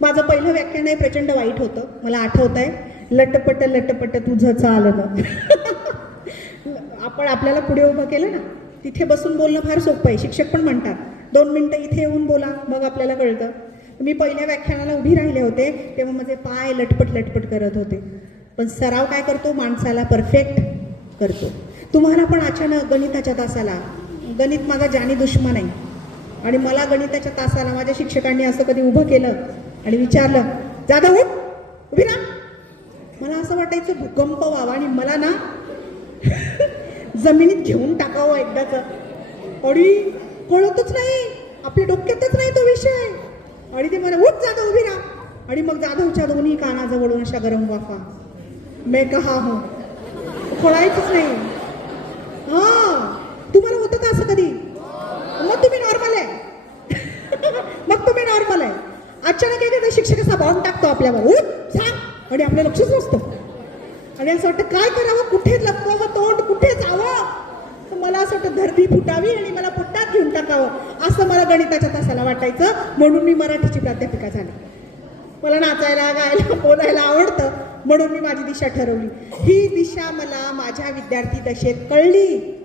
माझं पहिलं व्याख्यान आहे प्रचंड वाईट होतं. मला आठवत आहे. लटपट लटपट तुझं चालणं. आपण आपल्याला पुढे उभं केलं ना तिथे बसून बोलणं फार सोपं आहे. शिक्षक पण म्हणतात दोन मिनटं इथे येऊन बोला मग आपल्याला कळतं. मी पहिल्या व्याख्यानाला उभी राहिले होते तेव्हा माझे पाय लटपट लटपट करत होते. पण सराव काय करतो? माणसाला परफेक्ट करतो. तुम्हाला पण अचानक गणिताच्या तासाला गणित माझा जाणी दुश्मन आहे. आणि मला गणिताच्या तासाला माझ्या शिक्षकांनी असं कधी उभं केलं आणि विचारलं जाधव उठ उभी ना मला असं वाटायचं भूकंप व्हावा आणि मला ना जमिनीत घेऊन टाकावं एकदाच. आणि कळतच नाही आपल्या डोक्यातच नाही तो विषय. आणि ते मला उठ जाधव उभी राहा. आणि मग जाधवच्या दोन्ही कानाजवळून अशा गरम वाफा. मे कहा हो कळायचंच नाही हा तुम्हाला होतं का असं कधी मग तुम्ही नॉर्मल आहे मग तुम्ही नॉर्मल आहे अचानक एखादा शिक्षक असा बॉम्ब टाकतो आपल्यावर. उठ सांग आणि आपलं लक्षच नसतं. आणि असं वाटतं काय करावं? कुठे लपवावं? तोंड कुठे जावं? तर मला असं वाटतं धरती फुटावी आणि मला पुट्टात घेऊन टाकावं. असं मला गणिताच्या तासाला वाटायचं. म्हणून मी मराठीची प्राध्यापिका झाली. मला नाचायला गायला बोलायला आवडतं. म्हणून मी माझी दिशा ठरवली. ही दिशा मला माझ्या विद्यार्थी दशेत कळली.